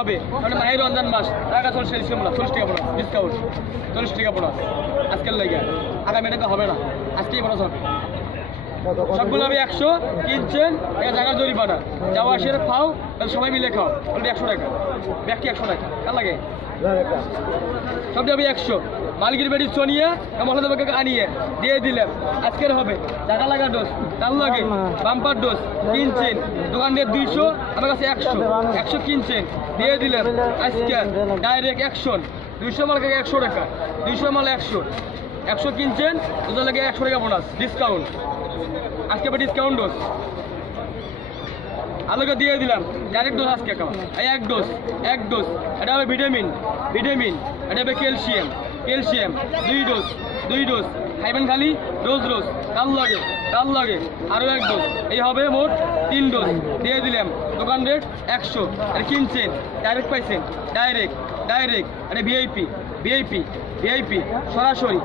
হবে মানে মায়ের রমজান মাস টাকা 40 টাকা পড়া ডিসকাউন্ট 40 টাকা পড়া আজকের লাগে আগামী টাকা হবে না আজকেই পড়া হবে সবগুলো আমি 100 কিনছেন এটা জায়গার জরিমানা যাওয়া আসার খাও সবাই মিলে খাও ওটা 100 টাকা ব্যাগটি 100 টাকা কার লাগে সবটা আমি 100 মালিকের বাড়ি চনিয়ে মশলা আনিয়ে দিয়ে দিলাম আজকের হবে টাকা লাগা ডোজ তার লাগে বাম্পার ডোজ কিনছেন দোকানের 200 আমার কাছে 100 কিনছেন দিয়ে দিলাম আজকে ডাইরেক্ট 100 200 মাল 100 টাকা 200 মাল 100 কিনছেন ওদের লাগে 100 টাকা বোনাস ডিসকাউন্ট আজকে ডিসকাউন্ট ডোজ আলোকে দিয়ে দিলাম ডাইরেক্ট ডোজ আজকে এক ডোজ এটা হবে ভিটামিন এটা হবে ক্যালসিয়াম 2 ডোজ খাইবেন খালি রোজ কাল লাগে আরও 1 ডোজ এই হবে মোট 3 ডোজ দিয়ে দিলাম দোকান রেট 100 আর কিনছেন ডাইরেক্ট পাইছেন ডাইরেক্ট এটা ভিআইপি সরাসরি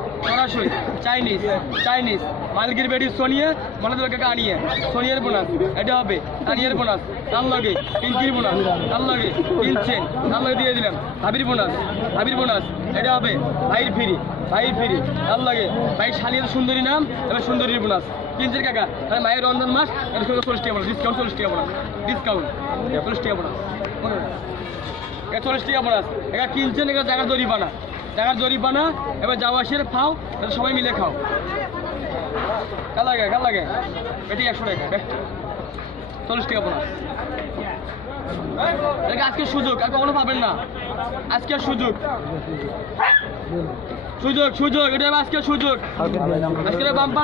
চাইনিজ মালিকের বেডি সোনিয়া মনে আনিয়ে সোনিয়ার বোনাস এটা হবে তানিয়ার বোনাস তার লাগে পিঙ্কির বোনাস তার লাগে কিনছেন তার লাগে দিয়ে দিলাম ভাবির বোনাস এটা হবে ভাইয়ের ফ্রি তার লাগে ভাই শালির সুন্দরী নাম এবার সুন্দরীর বোনাস কিনছেন কাকা তাহলে মায়ের রমজান মাস 40 টাকা বোনাস ডিসকাউন্ট 40 টাকা বোনাস 40 টাকা বোনাস 40 টাকা বোনাস এটা কিনছেন এটা জায়গার জরিমানা এবার যাওয়া আসের খাও সবাই মিলে খাও কাল লাগে এটি 100 টাকা 40 টাকা বোনাস আজকে সুযোগ আর কখনো পাবেন না আজকে সুযোগ এটা আজকে সুযোগ আজকে বাম্পার